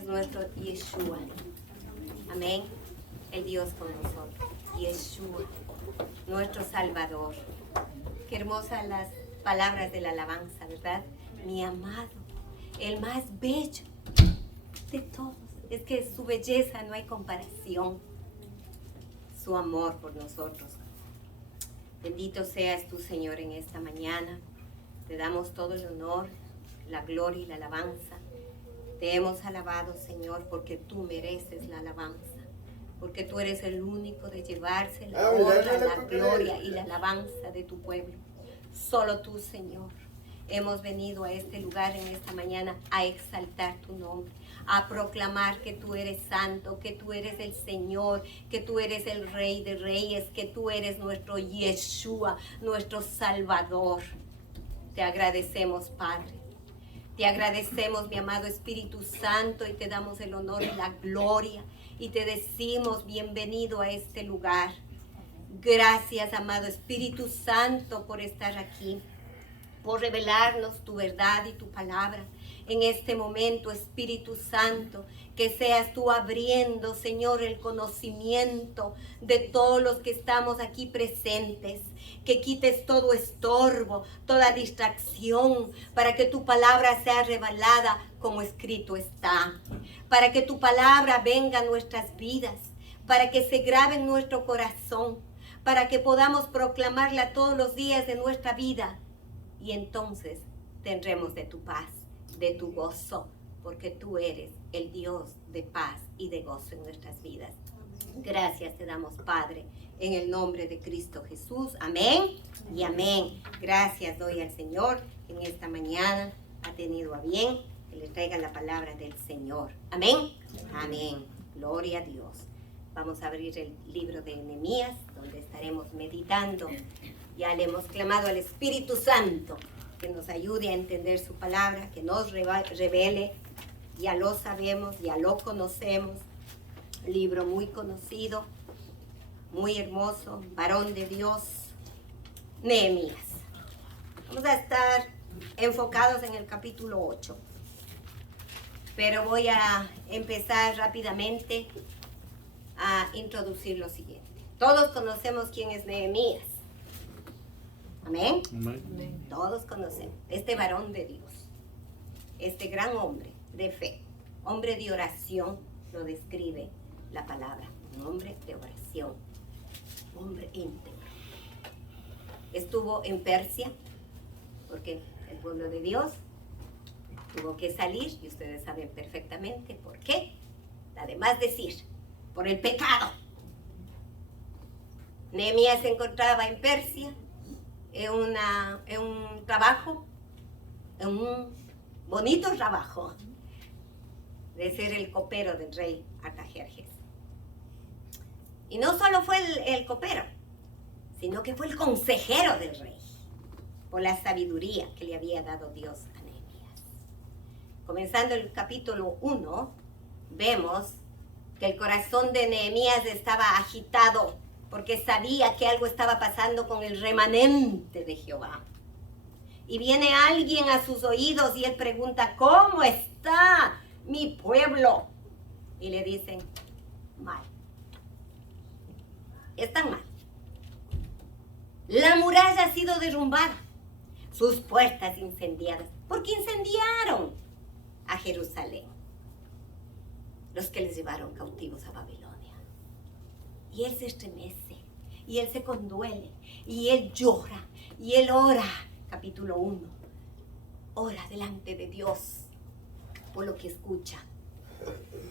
es nuestro Yeshua. Amén. El Dios con nosotros. Yeshua, nuestro Salvador. Qué hermosas las palabras de la alabanza, ¿verdad? Mi amado, el más bello de todos. Es que su belleza no hay comparación. Su amor por nosotros. Bendito seas tú, Señor, en esta mañana. Te damos todo el honor, la gloria y la alabanza. Te hemos alabado, Señor, porque tú mereces la alabanza. Porque tú eres el único de llevarse la honra, la gloria y la alabanza de tu pueblo. Solo tú, Señor. Hemos venido a este lugar en esta mañana a exaltar tu nombre, a proclamar que tú eres santo, que tú eres el Señor, que tú eres el Rey de Reyes, que tú eres nuestro Yeshua, nuestro Salvador. Te agradecemos, Padre. Te agradecemos, mi amado Espíritu Santo, y te damos el honor y la gloria. Y te decimos bienvenido a este lugar. Gracias, amado Espíritu Santo, por estar aquí, por revelarnos tu verdad y tu palabra. En este momento, Espíritu Santo, que seas tú abriendo, Señor, el conocimiento de todos los que estamos aquí presentes. Que quites todo estorbo, toda distracción, para que tu palabra sea revelada como escrito está. Para que tu palabra venga a nuestras vidas, para que se grabe en nuestro corazón, para que podamos proclamarla todos los días de nuestra vida. Y entonces tendremos de tu paz, de tu gozo, porque tú eres el Dios de paz y de gozo en nuestras vidas. Gracias te damos, Padre, en el nombre de Cristo Jesús. Amén y amén. Gracias doy al Señor que en esta mañana ha tenido a bien que le traiga la palabra del Señor. Amén. Amén. Gloria a Dios. Vamos a abrir el libro de Nehemías, donde estaremos meditando. Ya le hemos clamado al Espíritu Santo que nos ayude a entender su palabra, que nos revele. Ya lo sabemos, ya lo conocemos. Libro muy conocido, muy hermoso, varón de Dios, Nehemías. Vamos a estar enfocados en el capítulo 8. Pero voy a empezar rápidamente a introducir lo siguiente. Todos conocemos quién es Nehemías. Amén. Amén. Todos conocemos este varón de Dios, este gran hombre de fe, hombre de oración, lo describe la palabra, un hombre de oración, un hombre íntegro. Estuvo en Persia, porque el pueblo de Dios tuvo que salir, y ustedes saben perfectamente por qué. Además decir, por el pecado. Nehemías se encontraba en Persia, en un trabajo, en un bonito trabajo, de ser el copero del rey Artajerjes. Y no solo fue el copero, sino que fue el consejero del rey, por la sabiduría que le había dado Dios a Nehemías. Comenzando el capítulo 1, vemos que el corazón de Nehemías estaba agitado, porque sabía que algo estaba pasando con el remanente de Jehová. Y viene alguien a sus oídos y él pregunta, ¿cómo está mi pueblo? Y le dicen, mal. Están mal. La muralla ha sido derrumbada, sus puertas incendiadas, porque incendiaron a Jerusalén, los que les llevaron cautivos a Babilonia. Y él se estremece, y él se conduele, y él llora, y él ora. Capítulo 1, ora delante de Dios por lo que escucha.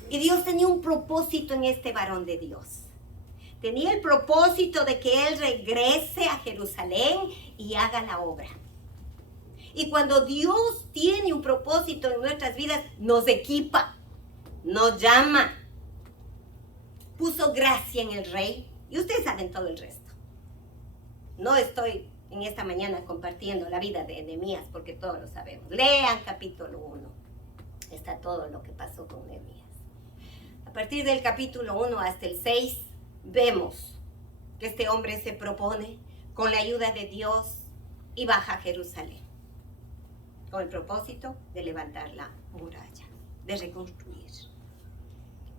Y Dios tenía un propósito en este varón de Dios. Tenía el propósito de que él regrese a Jerusalén y haga la obra. Y cuando Dios tiene un propósito en nuestras vidas, nos equipa, nos llama, puso gracia en el rey. Y ustedes saben todo el resto. No estoy en esta mañana compartiendo la vida de Nehemías porque todos lo sabemos. Lean capítulo 1. Está todo lo que pasó con Nehemías. A partir del capítulo 1 hasta el 6, vemos que este hombre se propone con la ayuda de Dios y baja a Jerusalén con el propósito de levantar la muralla, de reconstruir.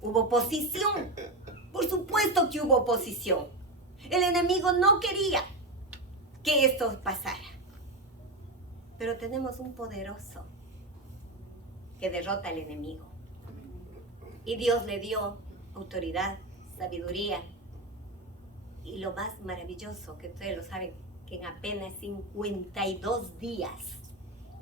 Hubo oposición. Por supuesto que hubo oposición. El enemigo no quería que esto pasara. Pero tenemos un poderoso que derrota al enemigo. Y Dios le dio autoridad, sabiduría. Y lo más maravilloso, que ustedes lo saben, que en apenas 52 días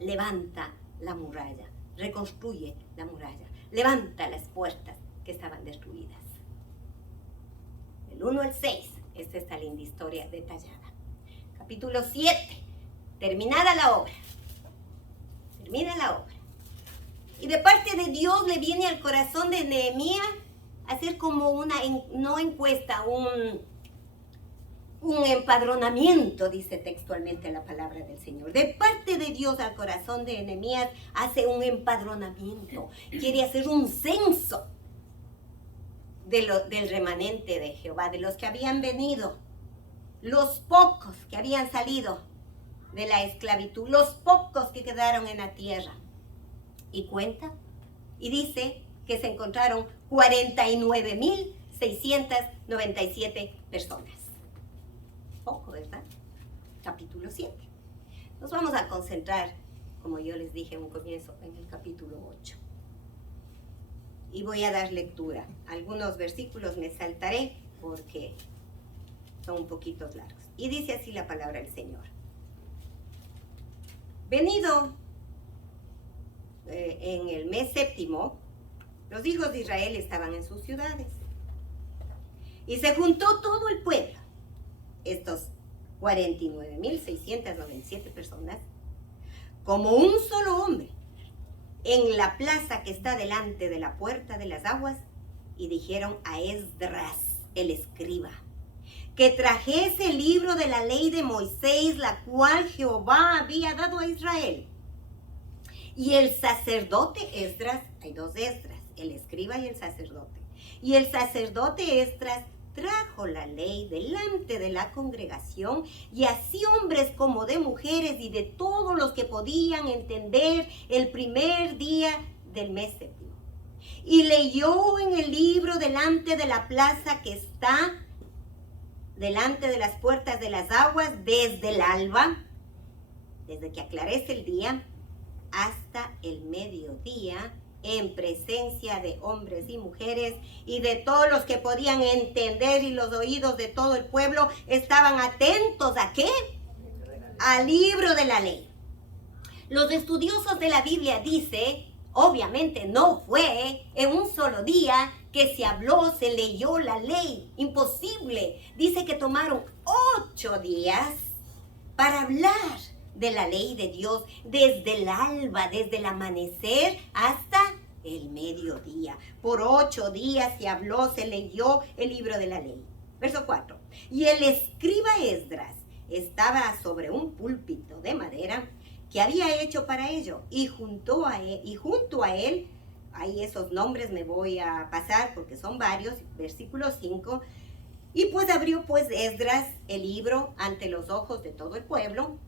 levanta la muralla, reconstruye la muralla, levanta las puertas que estaban destruidas. Del 1 al 6, esta es esta linda historia detallada. Capítulo 7, terminada la obra. Termina la obra. Y de parte de Dios le viene al corazón de Nehemías hacer como una, no encuesta, un empadronamiento, dice textualmente la palabra del Señor. De parte de Dios al corazón de Nehemías hace un empadronamiento. Quiere hacer un censo del remanente de Jehová, de los que habían venido, los pocos que habían salido de la esclavitud, los pocos que quedaron en la tierra. Y cuenta, y dice que se encontraron 49,697 personas. Poco, ¿verdad? Capítulo 7. Nos vamos a concentrar, como yo les dije en un comienzo, en el capítulo 8. Y voy a dar lectura. Algunos versículos me saltaré porque son un poquito largos. Y dice así la palabra del Señor. Venido en el mes séptimo, los hijos de Israel estaban en sus ciudades. Y se juntó todo el pueblo, estos 49,697 personas, como un solo hombre, en la plaza que está delante de la puerta de las aguas, y dijeron a Esdras, el escriba, que trajese el libro de la ley de Moisés, la cual Jehová había dado a Israel. Y el sacerdote Esdras, hay dos Esdras, el escriba y el sacerdote. Y el sacerdote Esdras trajo la ley delante de la congregación, y así hombres como de mujeres y de todos los que podían entender, el primer día del mes séptimo. Y leyó en el libro delante de la plaza que está delante de las puertas de las aguas, desde el alba, desde que aclarece el día, hasta el mediodía, en presencia de hombres y mujeres y de todos los que podían entender, y los oídos de todo el pueblo estaban atentos ¿a qué? Al libro de la ley. Los estudiosos de la Biblia dicen, obviamente no fue en un solo día que se habló, se leyó la ley, imposible. Dice que tomaron 8 días para hablar de la ley de Dios, desde el alba, desde el amanecer hasta el mediodía. Por 8 días se habló, se leyó el libro de la ley. Verso 4. Y el escriba Esdras estaba sobre un púlpito de madera que había hecho para ello, y junto a él, ahí esos nombres me voy a pasar porque son varios, versículo 5, y pues abrió pues Esdras el libro ante los ojos de todo el pueblo,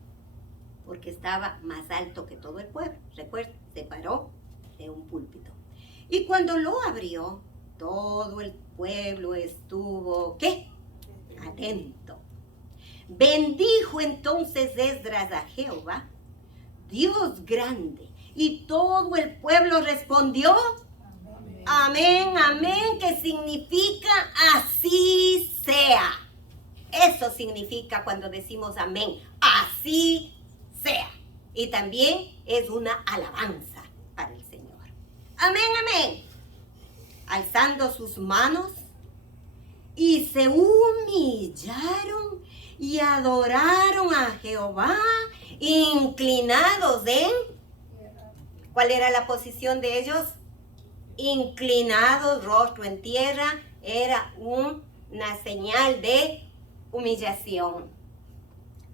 porque estaba más alto que todo el pueblo. Recuerda, se paró de un púlpito. Y cuando lo abrió, todo el pueblo estuvo, ¿qué? Atento. Bendijo entonces Esdras a Jehová, Dios grande, y todo el pueblo respondió, amén, amén, que significa así sea. Eso significa cuando decimos amén, así sea. Y también es una alabanza para el Señor. Amén, amén. Alzando sus manos, y se humillaron y adoraron a Jehová, inclinados en... ¿Cuál era la posición de ellos? Inclinados, rostro en tierra. Era una señal de humillación.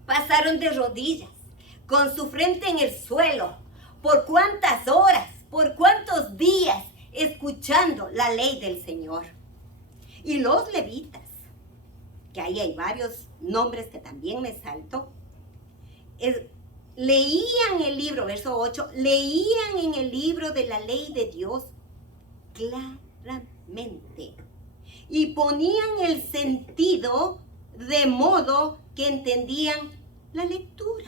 Pasaron de rodillas, con su frente en el suelo, por cuántas horas, por cuántos días, escuchando la ley del Señor. Y los levitas, que ahí hay varios nombres que también me salto, leían el libro, verso 8, leían en el libro de la ley de Dios claramente y ponían el sentido de modo que entendían la lectura.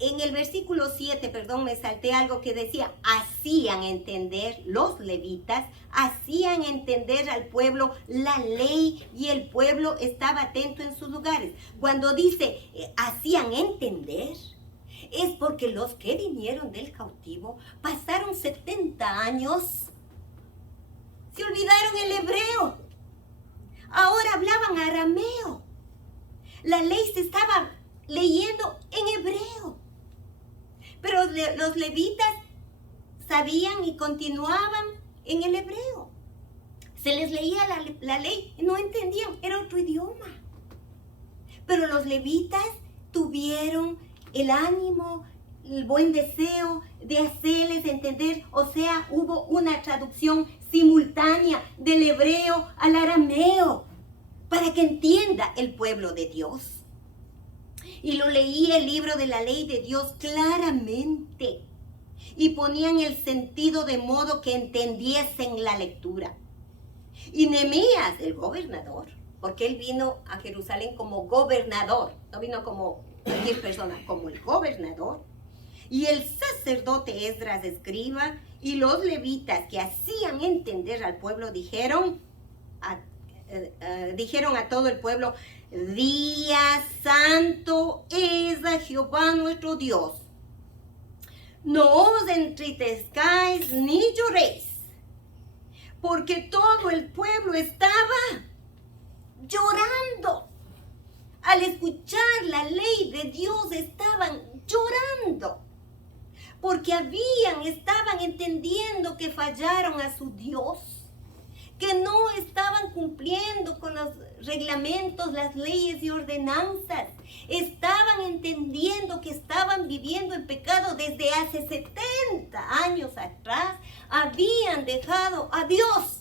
En el versículo 7, perdón, me salté algo que decía, hacían entender, los levitas, hacían entender al pueblo la ley y el pueblo estaba atento en sus lugares. Cuando dice, hacían entender, es porque los que vinieron del cautivo pasaron 70 años, se olvidaron el hebreo, ahora hablaban arameo, la ley se estaba leyendo en hebreo. Pero los levitas sabían y continuaban en el hebreo. Se les leía la ley y no entendían, era otro idioma. Pero los levitas tuvieron el ánimo, el buen deseo de hacerles entender, o sea, hubo una traducción simultánea del hebreo al arameo para que entienda el pueblo de Dios. Y lo leía el libro de la ley de Dios claramente. Y ponían el sentido de modo que entendiesen la lectura. Y Nehemías, el gobernador, porque él vino a Jerusalén como gobernador, no vino como cualquier persona, como el gobernador. Y el sacerdote Esdras escriba y los levitas que hacían entender al pueblo dijeron a todo el pueblo, día santo es a Jehová nuestro Dios. No os entristezcáis ni lloréis, porque todo el pueblo estaba llorando. Al escuchar la ley de Dios estaban llorando, porque estaban entendiendo que fallaron a su Dios, que no estaban cumpliendo con los reglamentos, las leyes y ordenanzas. Estaban entendiendo que estaban viviendo en pecado desde hace 70 años atrás. Habían dejado a Dios.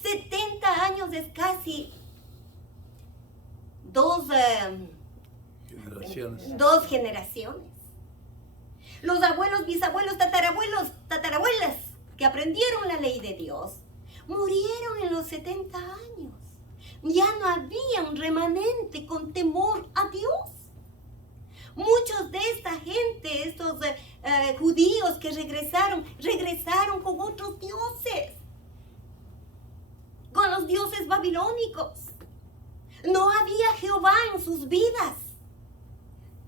70 años es casi dos generaciones. Los abuelos, bisabuelos, tatarabuelos, tatarabuelas que aprendieron la ley de Dios, murieron en los 70 años. Ya no había un remanente con temor a Dios. Muchos de esta gente, estos judíos que regresaron con otros dioses, con los dioses babilónicos. No había Jehová en sus vidas.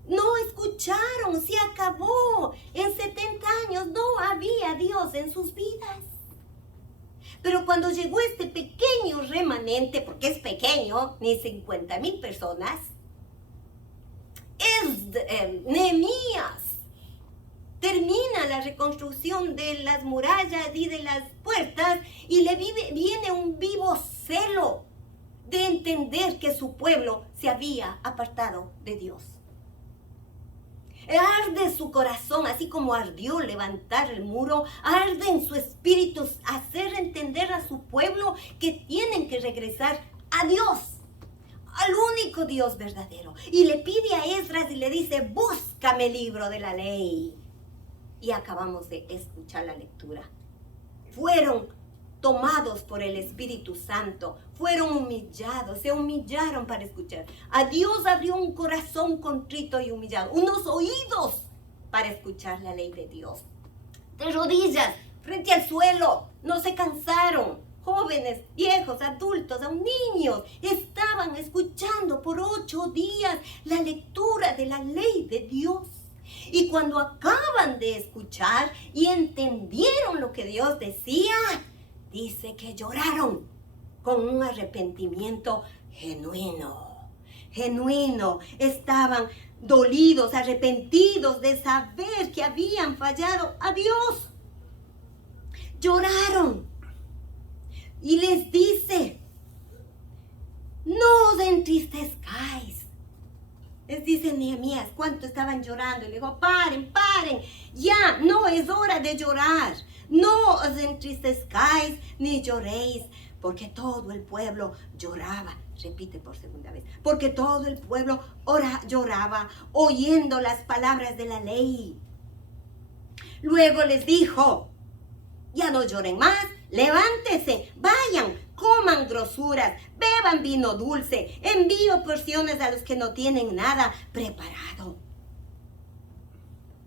No escucharon, se acabó. En 70 años no había Dios en sus vidas. Pero cuando llegó este pequeño remanente, porque es pequeño, ni 50,000 personas, Nehemías termina la reconstrucción de las murallas y de las puertas y viene un vivo celo de entender que su pueblo se había apartado de Dios. Arde su corazón, así como ardió levantar el muro, arde en su espíritu hacer entender a su pueblo que tienen que regresar a Dios, al único Dios verdadero. Y le pide a Esdras y le dice, búscame el libro de la ley. Y acabamos de escuchar la lectura. Fueron tomados por el Espíritu Santo, fueron humillados, se humillaron para escuchar. A Dios abrió un corazón contrito y humillado, unos oídos para escuchar la ley de Dios. De rodillas, frente al suelo, no se cansaron. Jóvenes, viejos, adultos, aún niños, estaban escuchando por 8 días la lectura de la ley de Dios. Y cuando acaban de escuchar y entendieron lo que Dios decía, dice que lloraron con un arrepentimiento genuino. Estaban dolidos, arrepentidos de saber que habían fallado a Dios. Lloraron. Y les dice, no os entristezcáis. Les dice Nehemías, ¿cuánto estaban llorando? Y le dijo, paren, ya, no es hora de llorar. No os entristezcáis ni lloréis, porque todo el pueblo lloraba. Repite por segunda vez, porque todo el pueblo lloraba oyendo las palabras de la ley. Luego les dijo, ya no lloren más, levántese, vayan, coman grosuras, beban vino dulce, envío porciones a los que no tienen nada preparado.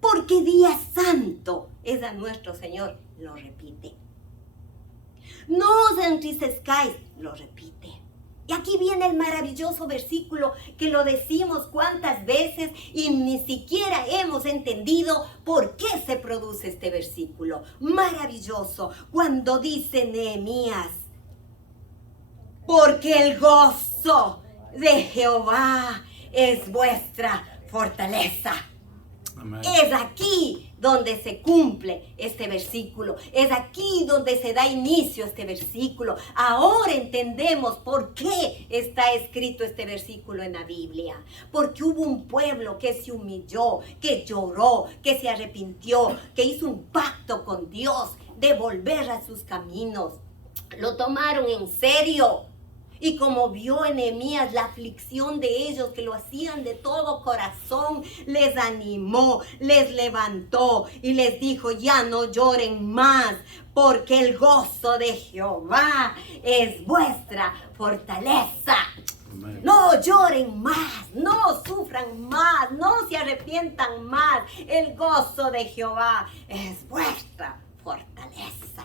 Porque día santo es a nuestro Señor, lo repite. No os entristezcáis, lo repite. Y aquí viene el maravilloso versículo que lo decimos cuántas veces y ni siquiera hemos entendido por qué se produce este versículo. Maravilloso, cuando dice Nehemías, porque el gozo de Jehová es vuestra fortaleza. Amén. Es aquí donde se cumple este versículo. Es aquí donde se da inicio a este versículo. Ahora entendemos por qué está escrito este versículo en la Biblia. Porque hubo un pueblo que se humilló, que lloró, que se arrepintió, que hizo un pacto con Dios de volver a sus caminos. Lo tomaron en serio. Y como vio Nehemías la aflicción de ellos, que lo hacían de todo corazón, les animó, les levantó y les dijo, ya no lloren más, porque el gozo de Jehová es vuestra fortaleza. Amén. No lloren más, no sufran más, no se arrepientan más. El gozo de Jehová es vuestra fortaleza.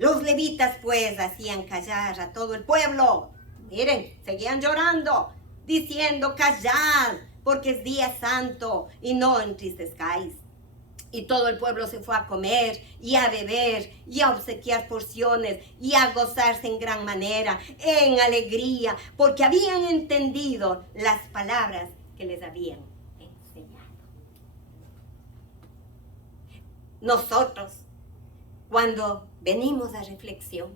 Los levitas pues hacían callar a todo el pueblo. Miren, seguían llorando, diciendo callad, porque es día santo y no entristezcáis. Y todo el pueblo se fue a comer y a beber y a obsequiar porciones y a gozarse en gran manera, en alegría, porque habían entendido las palabras que les habían enseñado. Nosotros, cuando venimos a reflexión,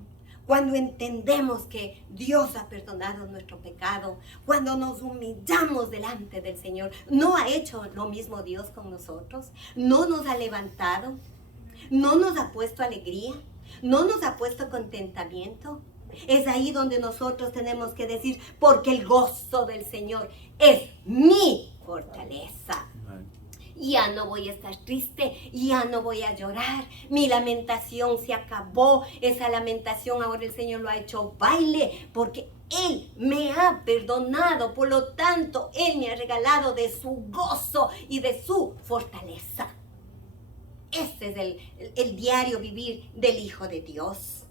cuando entendemos que Dios ha perdonado nuestro pecado, cuando nos humillamos delante del Señor, ¿no ha hecho lo mismo Dios con nosotros? ¿No nos ha levantado? ¿No nos ha puesto alegría? ¿No nos ha puesto contentamiento? Es ahí donde nosotros tenemos que decir, porque el gozo del Señor es mi fortaleza. Ya no voy a estar triste, ya no voy a llorar, mi lamentación se acabó, esa lamentación ahora el Señor lo ha hecho baile, porque Él me ha perdonado, por lo tanto Él me ha regalado de su gozo y de su fortaleza. Este es el diario vivir del Hijo de Dios.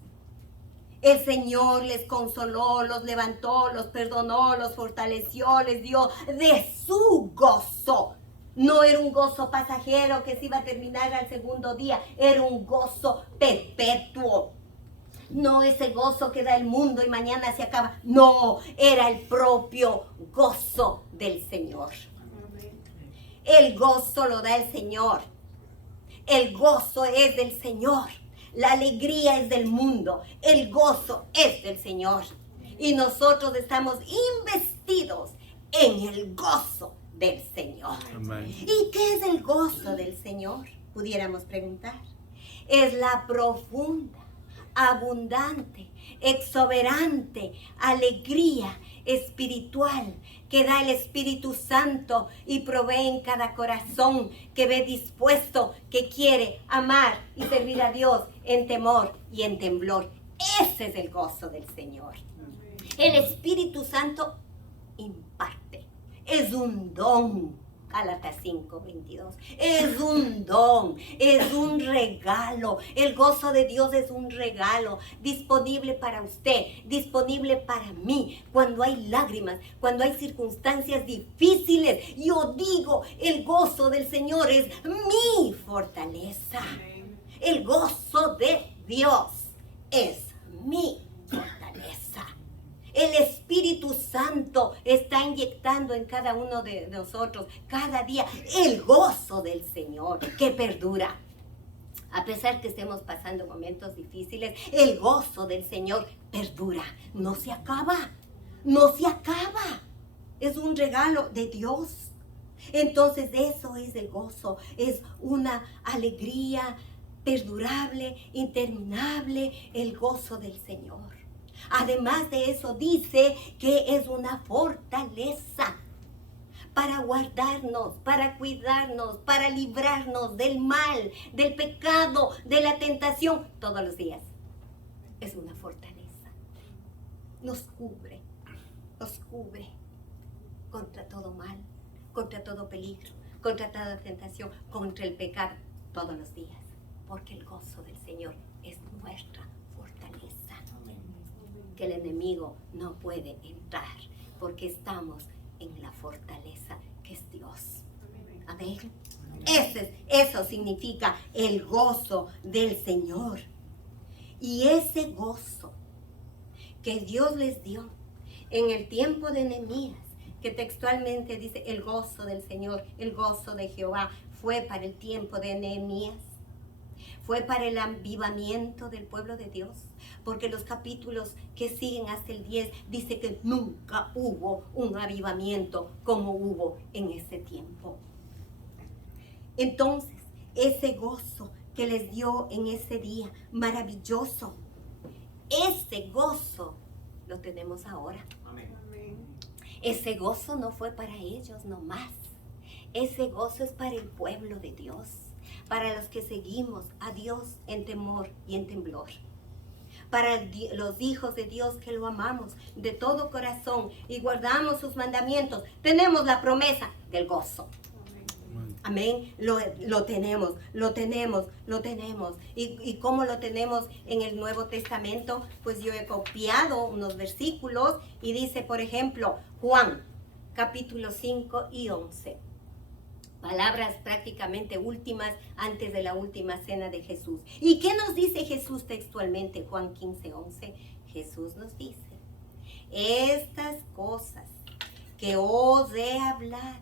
El Señor les consoló, los levantó, los perdonó, los fortaleció, les dio de su gozo. No era un gozo pasajero que se iba a terminar al segundo día, era un gozo perpetuo. No ese gozo que da el mundo y mañana se acaba. No, era el propio gozo del Señor. El gozo lo da el Señor. El gozo es del Señor. La alegría es del mundo. El gozo es del Señor. Y nosotros estamos investidos en el gozo del Señor. Amén. ¿Y qué es el gozo del Señor? Pudiéramos preguntar. Es la profunda, abundante, exuberante alegría espiritual que da el Espíritu Santo y provee en cada corazón que ve dispuesto, que quiere amar y servir a Dios en temor y en temblor. Ese es el gozo del Señor. El Espíritu Santo imparte. Es un don. Gálatas 5:22. Es un don, es un regalo. El gozo de Dios es un regalo disponible para usted, disponible para mí. Cuando hay lágrimas, cuando hay circunstancias difíciles, yo digo, el gozo del Señor es mi fortaleza. El gozo de Dios es mi fortaleza. El Espíritu Santo está inyectando en cada uno de nosotros cada día el gozo del Señor que perdura. A pesar que estemos pasando momentos difíciles, el gozo del Señor perdura. No se acaba, no se acaba. Es un regalo de Dios. Entonces eso es el gozo, es una alegría perdurable, interminable, el gozo del Señor. Además de eso, dice que es una fortaleza. para guardarnos, para cuidarnos, para librarnos del mal, del pecado, de la tentación todos los días. Es una fortaleza. Nos cubre contra todo mal, contra todo peligro, contra toda tentación, contra el pecado todos los días. Porque el gozo del Señor es nuestra fortaleza. Que el enemigo no puede entrar porque estamos en la fortaleza que es Dios. Amén. Eso significa el gozo del Señor. Y ese gozo que Dios les dio en el tiempo de Nehemías, que textualmente dice el gozo del Señor, el gozo de Jehová, fue para el tiempo de Nehemías. Fue para el avivamiento del pueblo de Dios, porque los capítulos que siguen hasta el 10 dice que nunca hubo un avivamiento como hubo en ese tiempo. Entonces, ese gozo que les dio en ese día maravilloso, ese gozo lo tenemos ahora. Amén. Ese gozo no fue para ellos nomás. Ese gozo es para el pueblo de Dios, para los que seguimos a Dios en temor y en temblor. Para los hijos de Dios que lo amamos de todo corazón y guardamos sus mandamientos, tenemos la promesa del gozo. Amén. Lo tenemos. ¿Y cómo lo tenemos en el Nuevo Testamento? Pues yo he copiado unos versículos y dice, por ejemplo, Juan, capítulo 5 y 11. Palabras prácticamente últimas antes de la última cena de Jesús. ¿Y qué nos dice Jesús textualmente? Juan 15, 11. Jesús nos dice, estas cosas que os he hablado,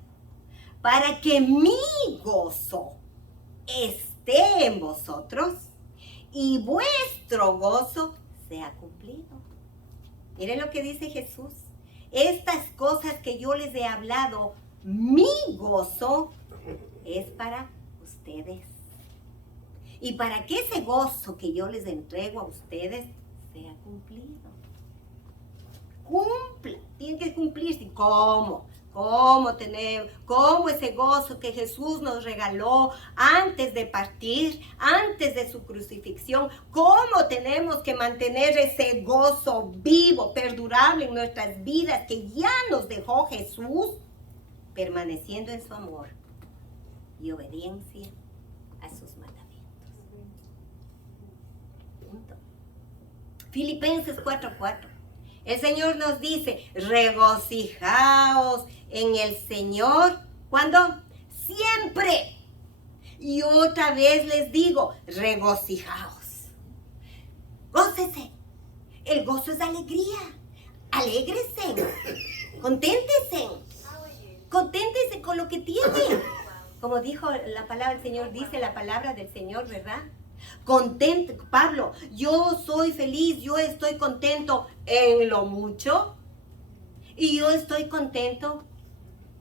para que mi gozo esté en vosotros y vuestro gozo sea cumplido. Miren lo que dice Jesús. Estas cosas que yo les he hablado, mi gozo es para ustedes. Y para que ese gozo que yo les entrego a ustedes sea cumplido. Tiene que cumplirse. ¿Cómo ese gozo que Jesús nos regaló antes de partir, antes de su crucifixión? ¿Cómo tenemos que mantener ese gozo vivo, perdurable en nuestras vidas que ya nos dejó Jesús? Permaneciendo en su amor y obediencia a sus mandamientos. Punto. Filipenses 4:4. El Señor nos dice, regocijaos en el Señor. ¿Cuándo? Siempre. Y otra vez les digo, regocijaos. Gócese. El gozo es alegría. Alégrese. Conténtese con lo que tiene. Como dijo la palabra del Señor, dice la palabra del Señor, ¿verdad? Contento, Pablo, yo soy feliz, yo estoy contento en lo mucho y yo estoy contento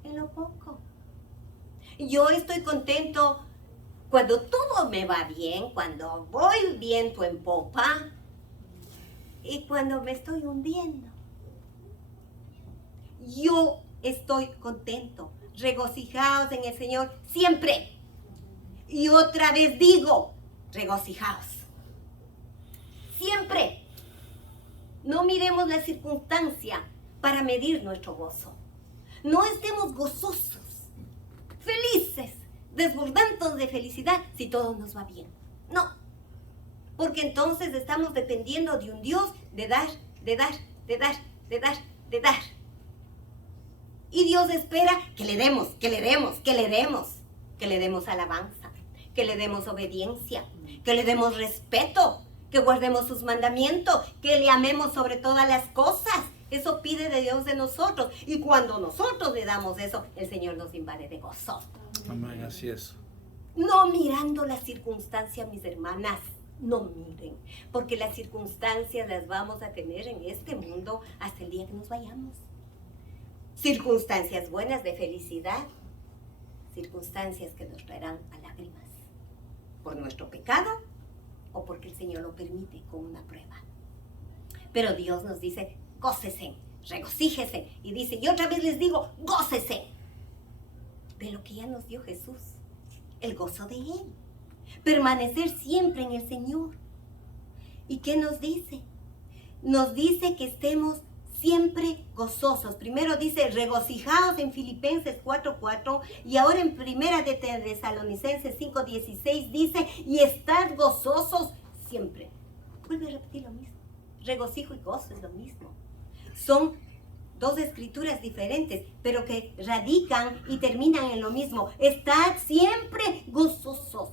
en lo poco. Yo estoy contento cuando todo me va bien, cuando voy viento en popa y cuando me estoy hundiendo. Yo estoy contento. Regocijaos en el Señor siempre. Y otra vez digo, regocijaos. Siempre. No miremos la circunstancia para medir nuestro gozo. No estemos gozosos, felices, desbordantes de felicidad si todo nos va bien. No. Porque entonces estamos dependiendo de un Dios de dar. Y Dios espera que le demos alabanza, que le demos obediencia, que le demos respeto, que guardemos sus mandamientos, que le amemos sobre todas las cosas. Eso pide de Dios de nosotros. Y cuando nosotros le damos eso, el Señor nos invade de gozo. Amén, así es. No mirando las circunstancias, mis hermanas. No miren, porque las circunstancias las vamos a tener en este mundo hasta el día que nos vayamos. Circunstancias buenas de felicidad, circunstancias que nos traerán a lágrimas por nuestro pecado o porque el Señor lo permite con una prueba. Pero Dios nos dice, gócese, regocíjese, y dice, y otra vez les digo, gócese. de lo que ya nos dio Jesús, el gozo de Él. Permanecer siempre en el Señor. ¿Y qué nos dice? Nos dice que estemos siempre gozosos. Primero dice, regocijaos en Filipenses 4:4, y ahora en Primera de Tesalonicenses 5:16 dice, y estad gozosos siempre. Vuelve a repetir lo mismo. Regocijo y gozo es lo mismo. Son dos escrituras diferentes, pero que radican y terminan en lo mismo. Estad siempre gozosos.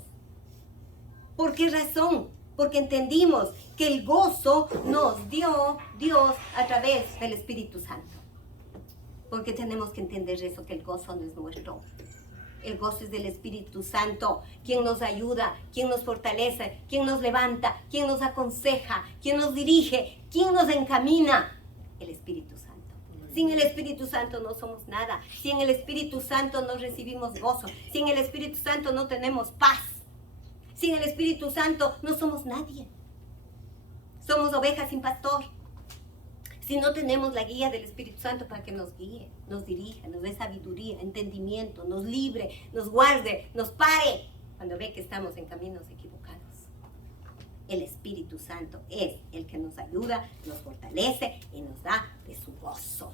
¿Por qué razón? Porque entendimos que el gozo nos dio Dios a través del Espíritu Santo. Porque tenemos que entender eso, que el gozo no es nuestro. El gozo es del Espíritu Santo, quien nos ayuda, quien nos fortalece, quien nos levanta, quien nos aconseja, quien nos dirige, quien nos encamina. El Espíritu Santo. Sin el Espíritu Santo no somos nada. Sin el Espíritu Santo no recibimos gozo. Sin el Espíritu Santo no tenemos paz. Sin el Espíritu Santo no somos nadie. Somos ovejas sin pastor. Si no tenemos la guía del Espíritu Santo para que nos guíe, nos dirija, nos dé sabiduría, entendimiento, nos libre, nos guarde, nos pare cuando ve que estamos en caminos equivocados. El Espíritu Santo es el que nos ayuda, nos fortalece y nos da de su gozo.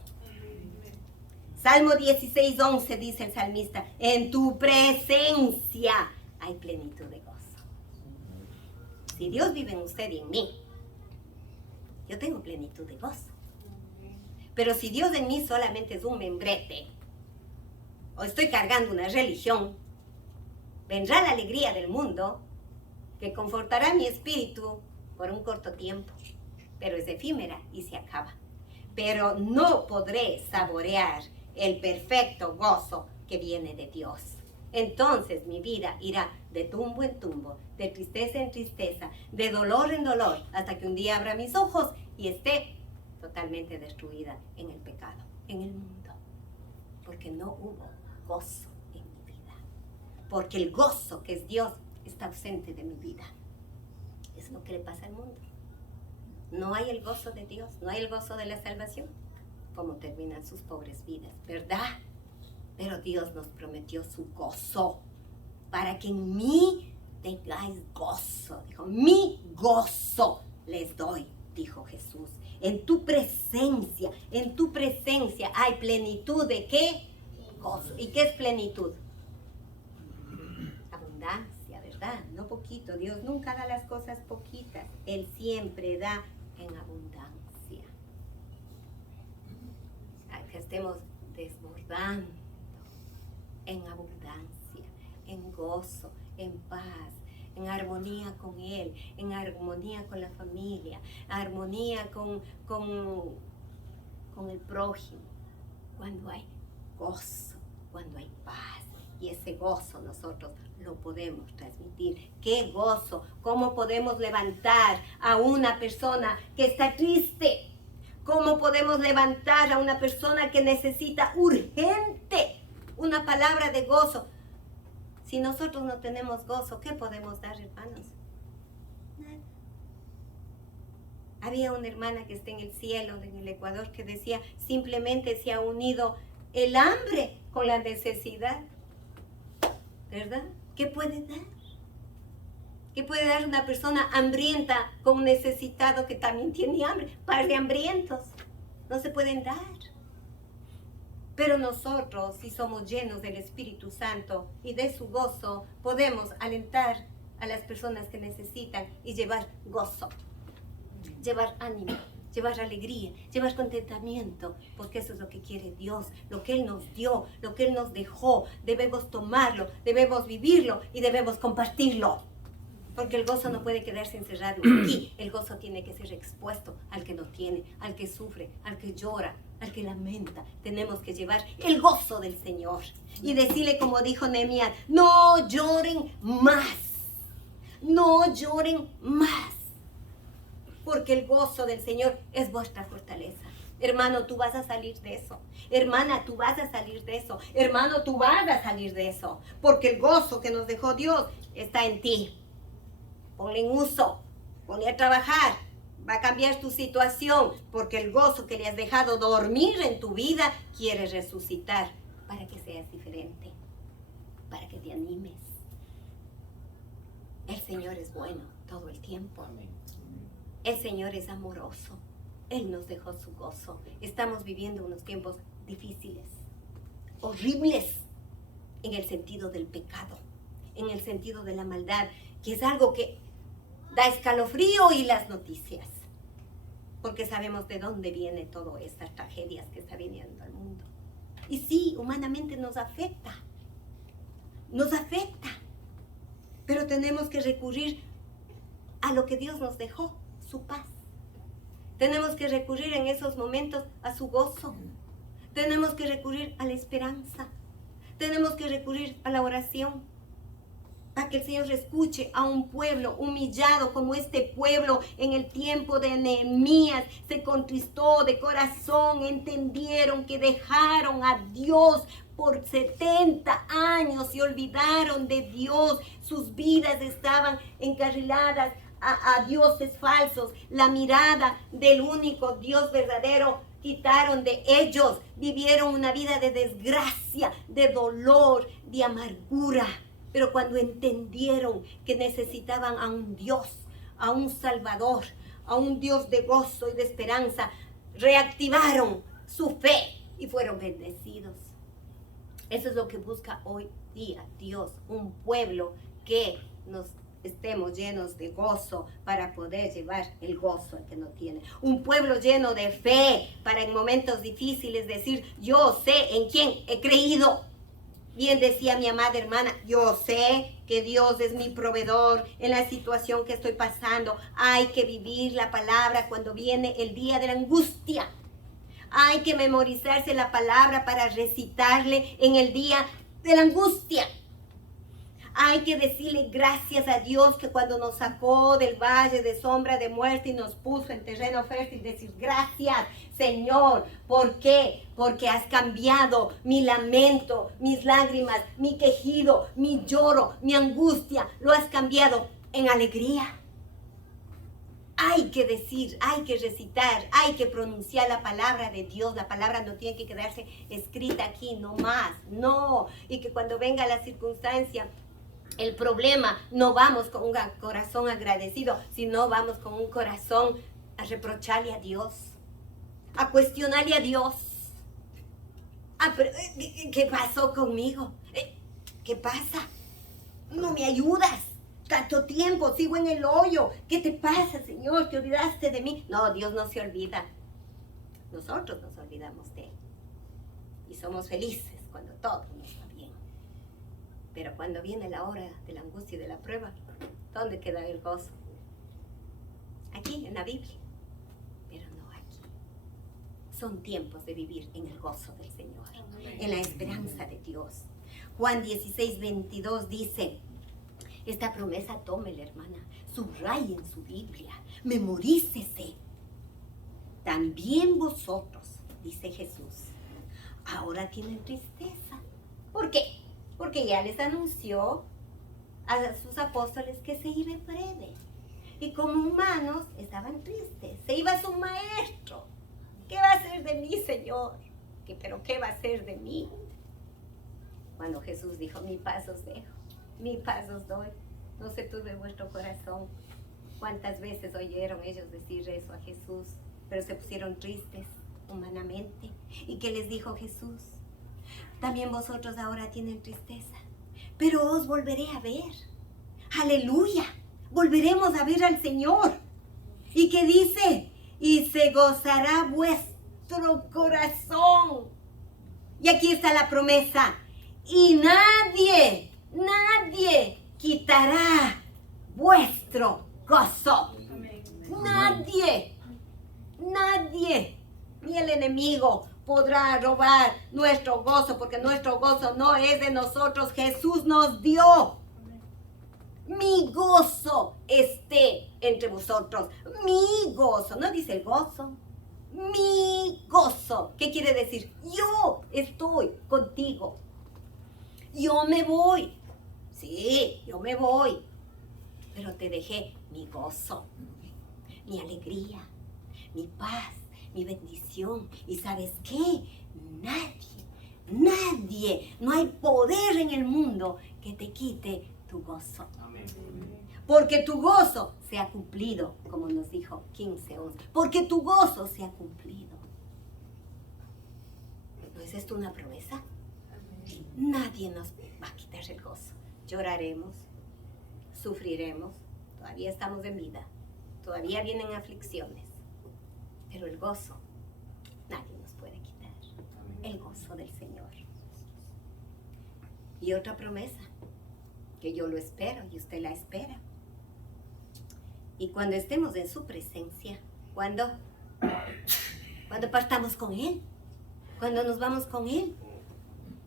Salmo 16:11 dice el salmista, en tu presencia hay plenitud de gozo. Si Dios vive en usted y en mí, yo tengo plenitud de gozo. Pero si Dios en mí solamente es un membrete, o estoy cargando una religión, vendrá la alegría del mundo que confortará mi espíritu por un corto tiempo, pero es efímera y se acaba. Pero no podré saborear el perfecto gozo que viene de Dios. Entonces mi vida irá de tumbo en tumbo, de tristeza en tristeza, de dolor en dolor, hasta que un día abra mis ojos y esté totalmente destruida en el pecado, en el mundo. Porque no hubo gozo en mi vida. Porque el gozo que es Dios está ausente de mi vida. Es lo que le pasa al mundo. No hay el gozo de Dios, no hay el gozo de la salvación. Cómo terminan sus pobres vidas, ¿verdad? Pero Dios nos prometió su gozo, para que en mí tengáis gozo. Dijo, mi gozo les doy, dijo Jesús. En tu presencia hay plenitud de ¿qué? Gozo. ¿Y qué es plenitud? Abundancia, ¿verdad? No poquito. Dios nunca da las cosas poquitas. Él siempre da en abundancia. Que estemos desbordando en abundancia, en gozo, en paz, en armonía con Él, en armonía con la familia, armonía con el prójimo. Cuando hay gozo, cuando hay paz, y ese gozo nosotros lo podemos transmitir. ¡Qué gozo! ¿Cómo podemos levantar a una persona que está triste? ¿Cómo podemos levantar a una persona que necesita urgente una palabra de gozo? Si nosotros no tenemos gozo, ¿qué podemos dar, hermanos? Nada. Había una hermana que está en el cielo, en el Ecuador, que decía, simplemente se ha unido el hambre con la necesidad. ¿Verdad? ¿Qué puede dar? ¿Qué puede dar una persona hambrienta con un necesitado que también tiene hambre? Par de hambrientos. No se pueden dar. Pero nosotros, si somos llenos del Espíritu Santo y de su gozo, podemos alentar a las personas que necesitan y llevar gozo, llevar ánimo, llevar alegría, llevar contentamiento, porque eso es lo que quiere Dios, lo que Él nos dio, lo que Él nos dejó. Debemos tomarlo, debemos vivirlo y debemos compartirlo. Porque el gozo no puede quedarse encerrado aquí. El gozo tiene que ser expuesto al que no tiene, al que sufre, al que llora, al que lamenta. Tenemos que llevar el gozo del Señor y decirle, como dijo Nehemías, no lloren más, no lloren más, porque el gozo del Señor es vuestra fortaleza. Hermano, tú vas a salir de eso. Hermana, tú vas a salir de eso. Hermano, tú vas a salir de eso, porque el gozo que nos dejó Dios está en ti. Ponle en uso, ponle a trabajar, va a cambiar tu situación, porque el gozo que le has dejado dormir en tu vida quiere resucitar para que seas diferente. para que te animes. El Señor es bueno todo el tiempo. El Señor es amoroso. Él nos dejó su gozo. Estamos viviendo unos tiempos difíciles, horribles, en el sentido del pecado, en el sentido de la maldad, que es algo que da escalofrío y las noticias, porque sabemos de dónde vienen todas estas tragedias que está viniendo al mundo. Y sí, humanamente nos afecta, pero tenemos que recurrir a lo que Dios nos dejó, su paz. Tenemos que recurrir en esos momentos a su gozo. Tenemos que recurrir a la esperanza. Tenemos que recurrir a la oración, para que el Señor escuche a un pueblo humillado como este pueblo en el tiempo de Nehemías. Se contristó de corazón, entendieron que dejaron a Dios por 70 años, se olvidaron de Dios, sus vidas estaban encarriladas a dioses falsos, la mirada del único Dios verdadero quitaron de ellos, vivieron una vida de desgracia, de dolor, de amargura. Pero cuando entendieron que necesitaban a un Dios, a un Salvador, a un Dios de gozo y de esperanza, reactivaron su fe y fueron bendecidos. Eso es lo que busca hoy día Dios, un pueblo que nos estemos llenos de gozo para poder llevar el gozo al que no tiene. Un pueblo lleno de fe para en momentos difíciles decir, yo sé en quién he creído. Bien decía mi amada hermana, yo sé que Dios es mi proveedor en la situación que estoy pasando. Hay que vivir la palabra cuando viene el día de la angustia. Hay que memorizarse la palabra para recitarle en el día de la angustia. Hay que decirle gracias a Dios que cuando nos sacó del valle de sombra de muerte y nos puso en terreno fértil, decir gracias, Señor. ¿Por qué? Porque has cambiado mi lamento, mis lágrimas, mi quejido, mi lloro, mi angustia. Lo has cambiado en alegría. Hay que decir, hay que recitar, hay que pronunciar la palabra de Dios. La palabra no tiene que quedarse escrita aquí, no más, no. Y que cuando venga la circunstancia, el problema, no vamos con un corazón agradecido, sino vamos con un corazón a reprocharle a Dios, a cuestionarle a Dios. ¿Qué pasó conmigo? ¿Qué pasa? No me ayudas. Tanto tiempo, sigo en el hoyo. ¿Qué te pasa, Señor? ¿Te olvidaste de mí? No, Dios no se olvida. Nosotros nos olvidamos de Él. Y somos felices cuando todo nos va bien. Pero cuando viene la hora de la angustia y de la prueba, ¿dónde queda el gozo? Aquí, en la Biblia. Pero no aquí. Son tiempos de vivir en el gozo del Señor, en la esperanza de Dios. Juan 16:22 dice, esta promesa tómela, hermana, subraye en su Biblia, memorícese. También vosotros, dice Jesús, ahora tienen tristeza. ¿Por qué? Porque ya les anunció a sus apóstoles que se iba en breve. Y como humanos estaban tristes. Se iba su maestro. ¿Qué va a hacer de mí, Señor? ¿Pero qué va a hacer de mí? Cuando Jesús dijo, mi paz os dejo, mi paz os doy. No se turbe vuestro corazón. ¿Cuántas veces oyeron ellos decir eso a Jesús? Pero se pusieron tristes humanamente. ¿Y qué les dijo Jesús? También vosotros ahora tienen tristeza, pero os volveré a ver. ¡Aleluya! Volveremos a ver al Señor. ¿Y qué dice? Y se gozará vuestro corazón. Y aquí está la promesa. Y nadie quitará vuestro gozo. Nadie, ni el enemigo podrá robar nuestro gozo, porque nuestro gozo no es de nosotros. Jesús nos dio. Mi gozo esté entre vosotros. Mi gozo, no dice el gozo. Mi gozo. ¿Qué quiere decir? Yo estoy contigo. Yo me voy. Sí, yo me voy. Pero te dejé mi gozo, mi alegría, mi paz, mi bendición. ¿Y sabes qué? Nadie, no hay poder en el mundo que te quite tu gozo. Porque tu gozo se ha cumplido, como nos dijo 15:11. Porque tu gozo se ha cumplido. ¿No es esto una promesa? Nadie nos va a quitar el gozo. Lloraremos, sufriremos, todavía estamos en vida, todavía vienen aflicciones, pero el gozo nadie nos puede quitar. El gozo del Señor. Y otra promesa, que yo lo espero y usted la espera. Y cuando estemos en su presencia, cuando partamos con Él, cuando nos vamos con Él,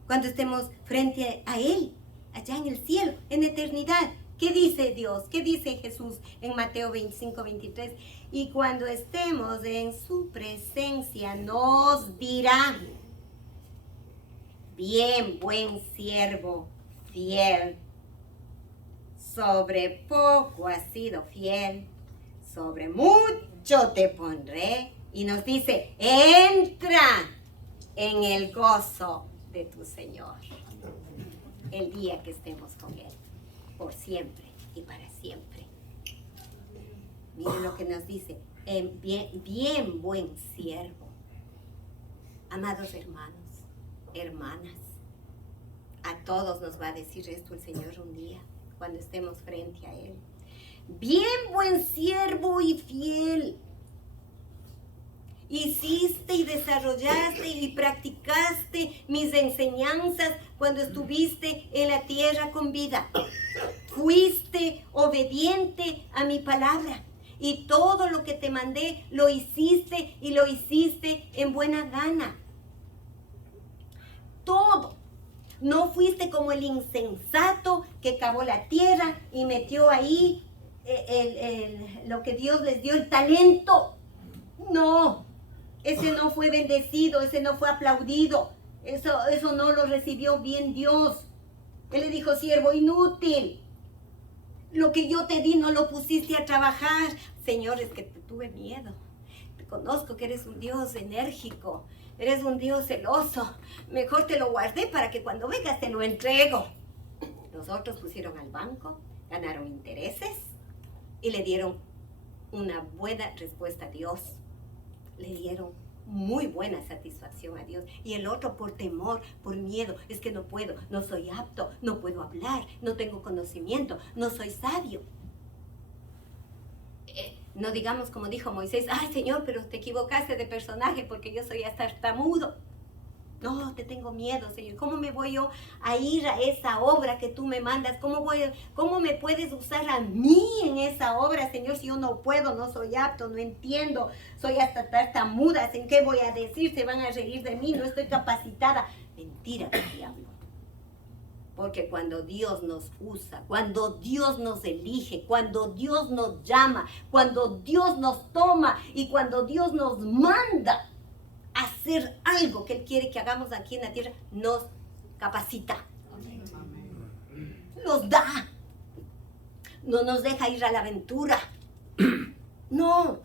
cuando estemos frente a Él, allá en el cielo, en eternidad. ¿Qué dice Dios? ¿Qué dice Jesús en Mateo 25:23? Y cuando estemos en su presencia nos dirá: bien, buen siervo, fiel. Sobre poco has sido fiel, sobre mucho te pondré. Y nos dice: entra en el gozo de tu Señor. El día que estemos con Él, por siempre y para siempre. Miren lo que nos dice: bien buen siervo. Amados hermanos, hermanas, a todos nos va a decir esto el Señor un día, cuando estemos frente a Él. Bien buen siervo y fiel. Hiciste y desarrollaste y practicaste mis enseñanzas cuando estuviste en la tierra con vida. Fuiste obediente a mi palabra y todo lo que te mandé lo hiciste y lo hiciste en buena gana. Todo. No fuiste como el insensato que cavó la tierra y metió ahí lo que Dios les dio, el talento. No. Ese no fue bendecido, ese no fue aplaudido, eso no lo recibió bien Dios. Él le dijo: siervo inútil, lo que yo te di no lo pusiste a trabajar. Señor, es que te tuve miedo, te conozco que eres un Dios enérgico, eres un Dios celoso, mejor te lo guardé para que cuando vengas te lo entrego. Los otros pusieron al banco, ganaron intereses y le dieron una buena respuesta a Dios. Le dieron muy buena satisfacción a Dios. Y el otro, por temor, por miedo: es que no puedo, no soy apto, no puedo hablar, no tengo conocimiento, no soy sabio. No digamos como dijo Moisés: ay Señor, pero te equivocaste de personaje porque yo soy hasta tartamudo. No, te tengo miedo, Señor. ¿Cómo me voy yo a ir a esa obra que tú me mandas? ¿Cómo me puedes usar a mí en esa obra, Señor, si yo no puedo, no soy apto, no entiendo, soy hasta tartamuda? ¿En qué voy a decir? Se van a reír de mí, no estoy capacitada. Mentira del diablo. Porque cuando Dios nos usa, cuando Dios nos elige, cuando Dios nos llama, cuando Dios nos toma y cuando Dios nos manda hacer algo que Él quiere que hagamos aquí en la tierra, nos capacita. Nos da. No nos deja ir a la aventura. No.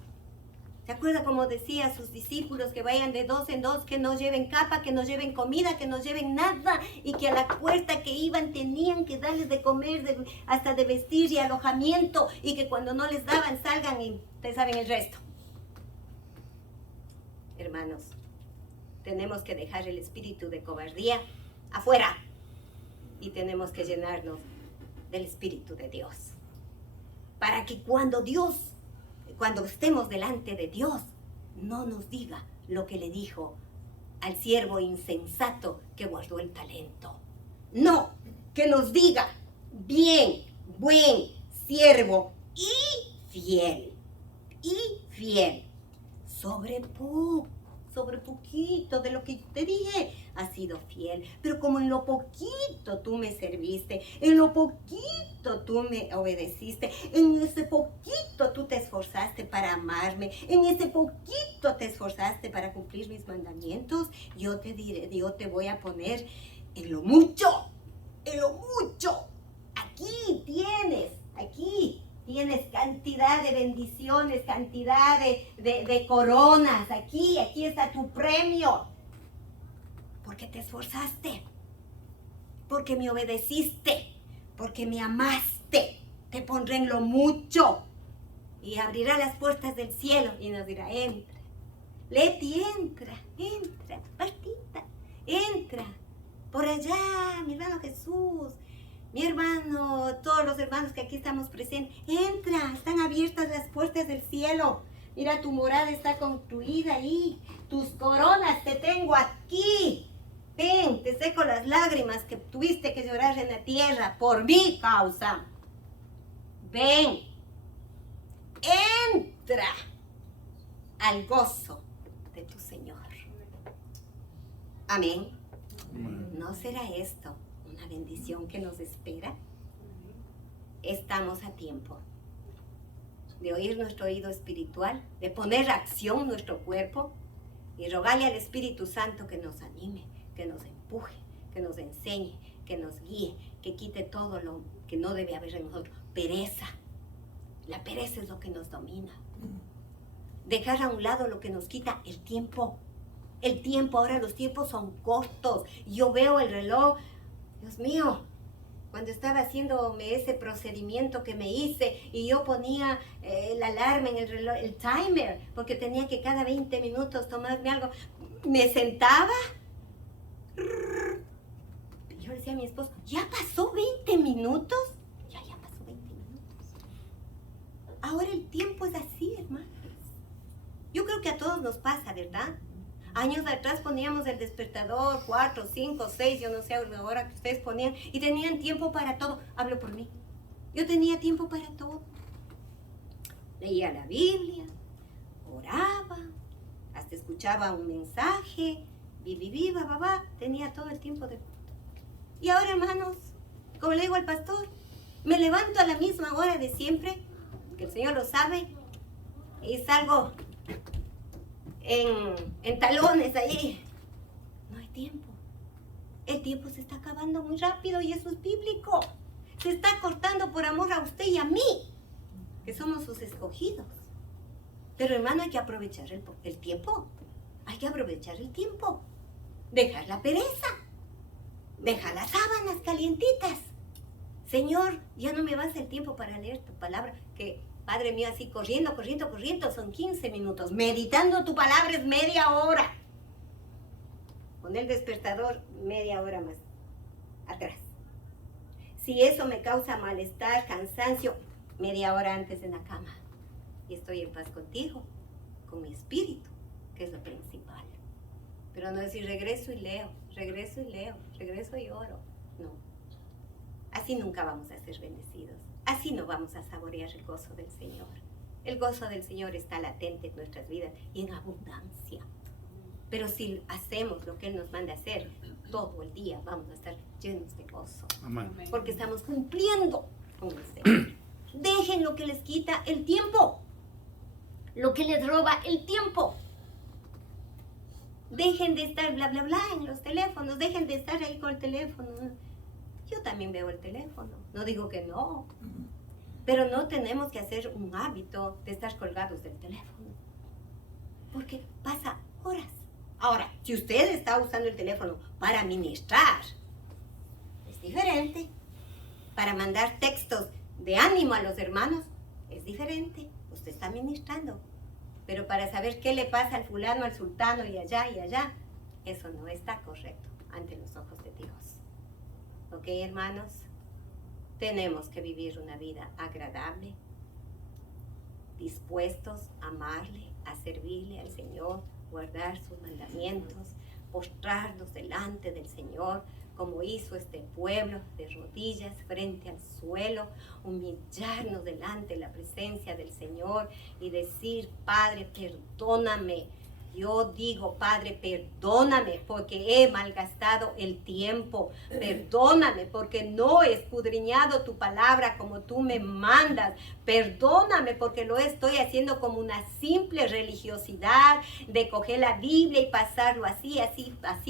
¿Se acuerda cómo decía a sus discípulos que vayan de dos en dos, que no lleven capa, que no lleven comida, que no lleven nada, y que a la puerta que iban tenían que darles de comer, hasta de vestir y alojamiento, y que cuando no les daban salgan y ustedes saben el resto? Hermanos, tenemos que dejar el espíritu de cobardía afuera y tenemos que llenarnos del Espíritu de Dios, para que cuando estemos delante de Dios, no nos diga lo que le dijo al siervo insensato que guardó el talento. No, que nos diga: bien, buen siervo y fiel, sobre poquito de lo que te dije, has sido fiel. Pero como en lo poquito tú me serviste, en lo poquito tú me obedeciste, en ese poquito tú te esforzaste para amarme, en ese poquito te esforzaste para cumplir mis mandamientos, yo te diré, yo te voy a poner en lo mucho, aquí tienes cantidad de bendiciones, cantidad de coronas. Aquí está tu premio. porque te esforzaste, porque me obedeciste, porque me amaste. Te pondré en lo mucho y abrirá las puertas del cielo y nos dirá, entra. Leti, entra, Martita, entra. Por allá, mi hermano Jesús, mi hermano, todos los hermanos que aquí estamos presentes, entra, están abiertas las puertas del cielo. Mira, tu morada está construida ahí, tus coronas te tengo aquí. Ven, te seco las lágrimas que tuviste que llorar en la tierra por mi causa. Ven, entra al gozo de tu Señor. Amén. ¿No será esto una bendición que nos espera? Estamos a tiempo de oír nuestro oído espiritual, de poner a acción nuestro cuerpo y rogarle al Espíritu Santo que nos anime, que nos empuje, que nos enseñe, que nos guíe, que quite todo lo que no debe haber en nosotros. Pereza. La pereza es lo que nos domina. Dejar a un lado lo que nos quita el tiempo. El tiempo, ahora los tiempos son cortos. Yo veo el reloj, Dios mío, cuando estaba haciéndome ese procedimiento que me hice y yo ponía la alarma en el reloj, el timer, porque tenía que cada 20 minutos tomarme algo, me sentaba. Yo le decía a mi esposo, ¿ya pasó 20 minutos? Ya pasó 20 minutos. Ahora el tiempo es así, hermanos. Yo creo que a todos nos pasa, ¿verdad? Años atrás poníamos el despertador, 4, 5, 6, yo no sé ahora que ustedes ponían, y tenían tiempo para todo. Hablo por mí. Yo tenía tiempo para todo. Leía la Biblia, oraba, hasta escuchaba un mensaje, babá, tenía todo el tiempo de... Y ahora, hermanos, como le digo al pastor, me levanto a la misma hora de siempre, que el Señor lo sabe, y salgo en talones allí. No hay tiempo. El tiempo se está acabando muy rápido y eso es bíblico. Se está cortando por amor a usted y a mí, que somos sus escogidos. Pero hermano, hay que aprovechar el tiempo. Hay que aprovechar el tiempo. Dejar la pereza. Dejar las sábanas calientitas. Señor, ya no me vas el tiempo para leer tu palabra, que Padre mío, así corriendo, son 15 minutos. Meditando tu palabra es media hora. Con el despertador, media hora más atrás. Si eso me causa malestar, cansancio, media hora antes en la cama. Y estoy en paz contigo, con mi espíritu, que es lo principal. Pero no decir regreso y leo, regreso y oro. No. Así nunca vamos a ser bendecidos. Así no vamos a saborear el gozo del Señor. El gozo del Señor está latente en nuestras vidas y en abundancia. Pero si hacemos lo que Él nos manda hacer, todo el día vamos a estar llenos de gozo. Amén. Porque estamos cumpliendo con el Señor. Dejen lo que les quita el tiempo. Lo que les roba el tiempo. Dejen de estar bla, bla, bla en los teléfonos. Dejen de estar ahí con el teléfono. Yo también veo el teléfono, no digo que no, pero no tenemos que hacer un hábito de estar colgados del teléfono, porque pasa horas. Ahora, si usted está usando el teléfono para ministrar, es diferente. Para mandar textos de ánimo a los hermanos, es diferente. Usted está ministrando, pero para saber qué le pasa al fulano, al sultano y allá, eso no está correcto ante los ojos de Dios. ¿Ok, hermanos? Tenemos que vivir una vida agradable, dispuestos a amarle, a servirle al Señor, guardar sus mandamientos, postrarnos delante del Señor, como hizo este pueblo, de rodillas frente al suelo, humillarnos delante de la presencia del Señor y decir, Padre, perdóname. Yo digo, Padre, perdóname porque he malgastado el tiempo. Perdóname porque no he escudriñado tu palabra como tú me mandas. Perdóname porque lo estoy haciendo como una simple religiosidad de coger la Biblia y pasarlo así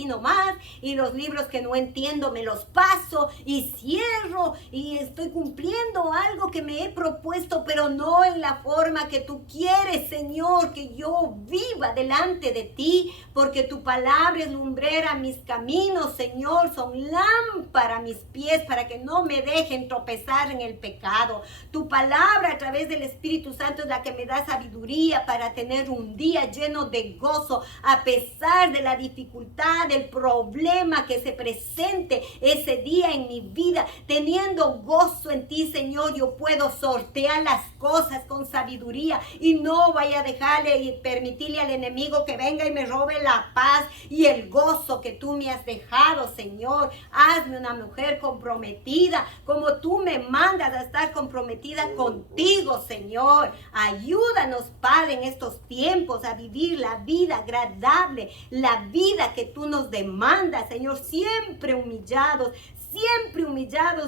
nomás. Y los libros que no entiendo me los paso y cierro y estoy cumpliendo algo que me he propuesto, pero no en la forma que tú quieres, Señor, que yo viva delante delante de ti, porque tu palabra es lumbrera a mis caminos, Señor, son lámpara a mis pies para que no me dejen tropezar en el pecado. Tu palabra a través del Espíritu Santo es la que me da sabiduría para tener un día lleno de gozo, a pesar de la dificultad, del problema que se presente ese día en mi vida. Teniendo gozo en ti, Señor, yo puedo sortear las cosas con sabiduría y no vaya a dejarle y permitirle al enemigo que venga y me robe la paz y el gozo que tú me has dejado, Señor. Hazme una mujer comprometida como tú me mandas a estar comprometida contigo, Señor. Ayúdanos, Padre, en estos tiempos a vivir la vida agradable, la vida que tú nos demandas, Señor, siempre humillados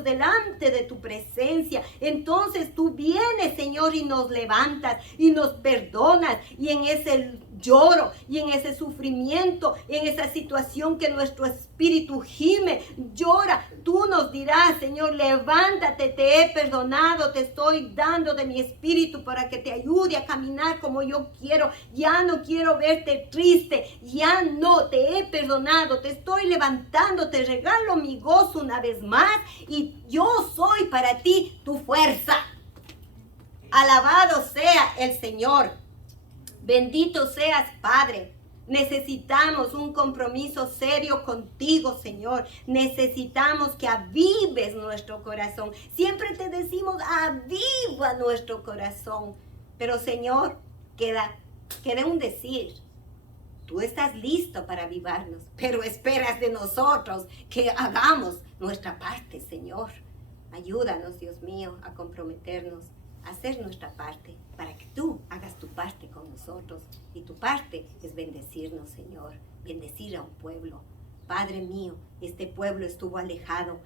delante de tu presencia. Entonces tú vienes, Señor, y nos levantas y nos perdonas, y en ese lloro y en ese sufrimiento, en esa situación que nuestro espíritu gime, llora, tú nos dirás, Señor, levántate, te he perdonado, te estoy dando de mi espíritu para que te ayude a caminar como yo quiero. Ya no quiero verte triste, ya no, te he perdonado, te estoy levantando, te regalo mi gozo una vez más, y yo soy para ti tu fuerza. Alabado sea el Señor. Bendito seas, Padre. Necesitamos un compromiso serio contigo, Señor. Necesitamos que avives nuestro corazón. Siempre te decimos, aviva nuestro corazón. Pero, Señor, queda un decir. Tú estás listo para avivarnos, pero esperas de nosotros que hagamos nuestra parte, Señor. Ayúdanos, Dios mío, a comprometernos, a hacer nuestra parte, para que tú hagas tu parte con nosotros. Y tu parte es bendecirnos, Señor, bendecir a un pueblo. Padre mío, este pueblo estuvo alejado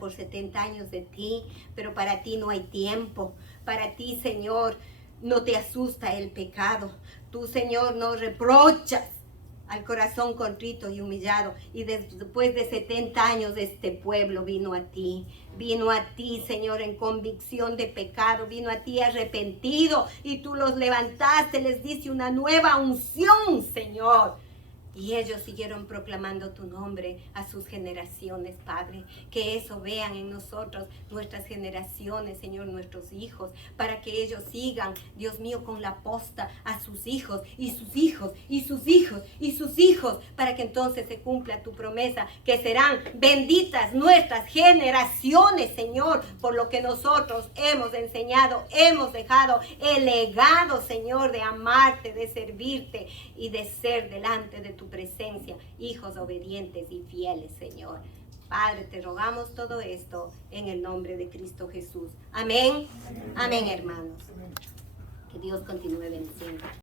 por 70 años de ti, pero para ti no hay tiempo. Para ti, Señor, no te asusta el pecado. Tú, Señor, no reprochas al corazón contrito y humillado. Y después de 70 años este pueblo vino a ti, Señor, en convicción de pecado, vino a ti arrepentido, y tú los levantaste, les diste una nueva unción, Señor. Y ellos siguieron proclamando tu nombre a sus generaciones, Padre. Que eso vean en nosotros, nuestras generaciones, Señor, nuestros hijos, para que ellos sigan, Dios mío, con la posta a sus hijos, y sus hijos, y sus hijos, y sus hijos, para que entonces se cumpla tu promesa, que serán benditas nuestras generaciones, Señor, por lo que nosotros hemos enseñado, hemos dejado el legado, Señor, de amarte, de servirte y de ser delante de tu presencia, hijos obedientes y fieles, Señor. Padre, te rogamos todo esto en el nombre de Cristo Jesús. Amén. Amén, hermanos. Que Dios continúe bendiciendo.